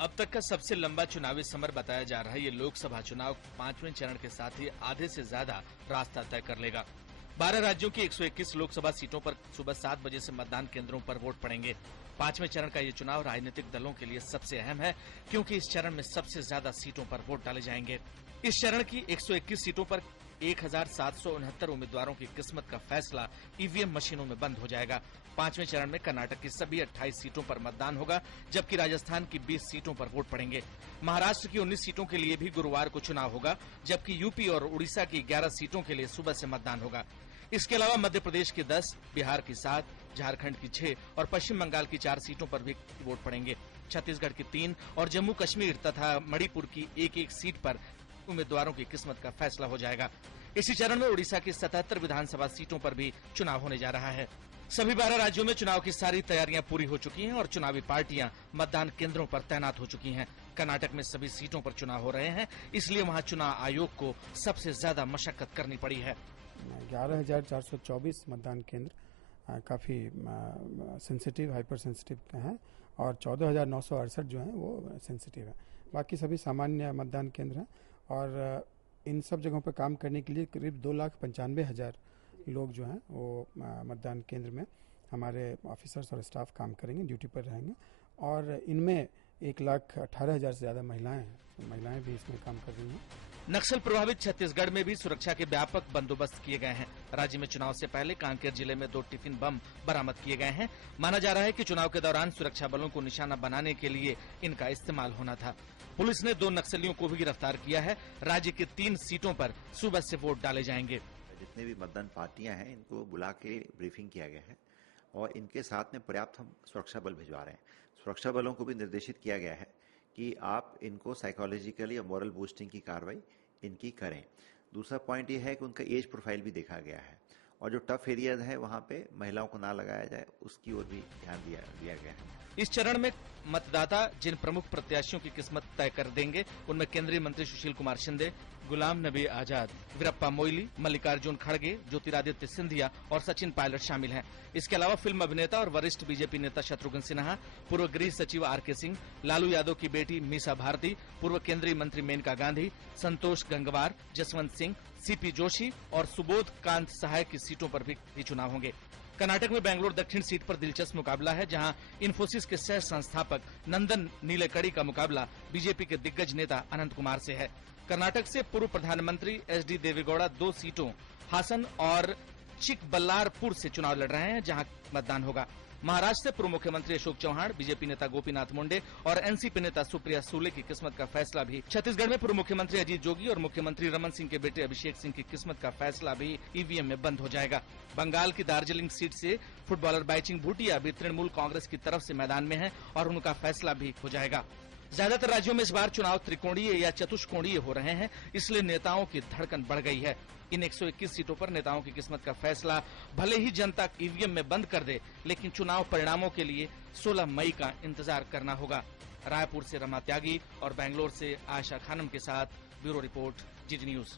अब तक का सबसे लंबा चुनावी समर बताया जा रहा है। ये लोकसभा चुनाव 5वें चरण के साथ ही आधे से ज्यादा रास्ता तय कर लेगा। 12 राज्यों की 121 लोकसभा सीटों पर सुबह 7 बजे से मतदान केंद्रों पर वोट पड़ेंगे। 5वें चरण का ये चुनाव राजनीतिक दलों के लिए सबसे अहम है, क्योंकि इस चरण में सबसे ज्यादा सीटों पर वोट डाले जाएंगे। इस चरण की 121 सीटों पर 1769 उम्मीदवारों की किस्मत का फैसला ईवीएम मशीनों में बंद हो जाएगा। 5वें चरण में कर्नाटक की सभी 28 सीटों पर मतदान होगा, जबकि राजस्थान की 20 सीटों पर वोट पड़ेंगे। महाराष्ट्र की 19 सीटों के लिए भी गुरुवार को चुनाव होगा, जबकि यूपी और उड़ीसा की 11 सीटों के लिए सुबह से मतदान होगा। इसके अलावा मध्य प्रदेश की 10, बिहार की 7, झारखंड की 6 और पश्चिम बंगाल की 4 सीटों पर भी वोट पड़ेंगे। छत्तीसगढ़ की 3 और जम्मू कश्मीर तथा मणिपुर की एक सीट पर उम्मीदवारों की किस्मत का फैसला हो जाएगा। इसी चरण में उड़ीसा की 77 विधानसभा सीटों पर भी चुनाव होने जा रहा है। सभी 12 राज्यों में चुनाव की सारी तैयारियां पूरी हो चुकी हैं और चुनावी पार्टियां मतदान केंद्रों पर तैनात हो चुकी हैं। कर्नाटक में सभी सीटों पर चुनाव हो रहे हैं, इसलिए वहां चुनाव आयोग को सबसे ज्यादा मशक्कत करनी पड़ी है। 11,424 मतदान केंद्र काफी सेंसिटिव, हाइपर सेंसिटिव हैं और 14,968 जो हैं वो सेंसिटिव है। बाकी सभी सामान्य मतदान केंद्र हैं और इन सब जगहों पर काम करने के लिए करीब 2,95,000 लोग जो हैं वो मतदान केंद्र में हमारे ऑफिसर्स और स्टाफ काम करेंगे, ड्यूटी पर रहेंगे और इनमें 1,18,000 से ज्यादा महिलाएं भी इसमें काम कर रही हैं। नक्सल प्रभावित छत्तीसगढ़ में भी सुरक्षा के व्यापक बंदोबस्त किए गए हैं। राज्य में चुनाव से पहले कांकेर जिले में 2 टिफिन बम बरामद किए गए हैं। माना जा रहा है कि चुनाव के दौरान सुरक्षा बलों को निशाना बनाने के लिए इनका इस्तेमाल होना था। पुलिस ने 2 नक्सलियों को भी गिरफ्तार किया है। राज्य की 3 सीटों पर सुबह से वोट डाले जाएंगे। जितने भी मतदान पार्टियां हैं इनको बुला के ब्रीफिंग किया गया है और इनके साथ में पर्याप्त हम सुरक्षा बल भिजवा रहे हैं। सुरक्षा बलों को भी निर्देशित किया गया है कि आप इनको साइकोलॉजिकली और मॉरल बूस्टिंग की कार्रवाई इनकी करें। दूसरा पॉइंट ये है कि उनका एज प्रोफाइल भी देखा गया है और जो टफ एरियाज है वहां पे महिलाओं को ना लगाया जाए, उसकी ओर भी ध्यान दिया गया है। इस चरण में मतदाता जिन प्रमुख प्रत्याशियों की किस्मत तय कर देंगे उनमें केंद्रीय मंत्री सुशील कुमार शिंदे, गुलाम नबी आजाद, वीरप्पा मोइली, मल्लिकार्जुन खड़गे, ज्योतिरादित्य सिंधिया और सचिन पायलट शामिल हैं। इसके अलावा फिल्म अभिनेता और वरिष्ठ बीजेपी नेता शत्रुघ्न सिन्हा, पूर्व गृह सचिव आर.के. सिंह, लालू यादव की बेटी मीसा भारती, पूर्व केंद्रीय मंत्री मेनका गांधी, संतोष गंगवार, जसवंत सिंह, सीपी जोशी और सुबोध कांत सहाय की सीटों पर भी चुनाव होंगे। कर्नाटक में बेंगलुरु दक्षिण सीट पर दिलचस्प मुकाबला है, जहां इन्फोसिस के सह संस्थापक नंदन नीलेकड़ी का मुकाबला बीजेपी के दिग्गज नेता अनंत कुमार से है। कर्नाटक से पूर्व प्रधानमंत्री एच.डी. देवेगौड़ा 2 सीटों हासन और चिकबल्लारपुर से चुनाव लड़ रहे हैं, जहां मतदान होगा। महाराष्ट्र से पूर्व मुख्यमंत्री अशोक चौहान, बीजेपी नेता गोपीनाथ मुंडे और एनसीपी नेता सुप्रिया सुले की किस्मत का फैसला भी। छत्तीसगढ़ में पूर्व मुख्यमंत्री अजीत जोगी और मुख्यमंत्री रमन सिंह के बेटे अभिषेक सिंह की किस्मत का फैसला भी ईवीएम में बंद हो जाएगा। बंगाल की दार्जिलिंग सीट से फुटबॉलर बाइचिंग भूटिया भी तृणमूल कांग्रेस की तरफ से मैदान में है और उनका फैसला भी हो जाएगा। ज्यादातर राज्यों में इस बार चुनाव त्रिकोणीय या चतुष्कोणीय हो रहे हैं, इसलिए नेताओं की धड़कन बढ़ गई है। इन 121 सीटों पर नेताओं की किस्मत का फैसला भले ही जनता ईवीएम में बंद कर दे, लेकिन चुनाव परिणामों के लिए 16 मई का इंतजार करना होगा। रायपुर से रमा त्यागी और बेंगलोर से आयशा खानम के साथ ब्यूरो रिपोर्ट, जीटी न्यूज।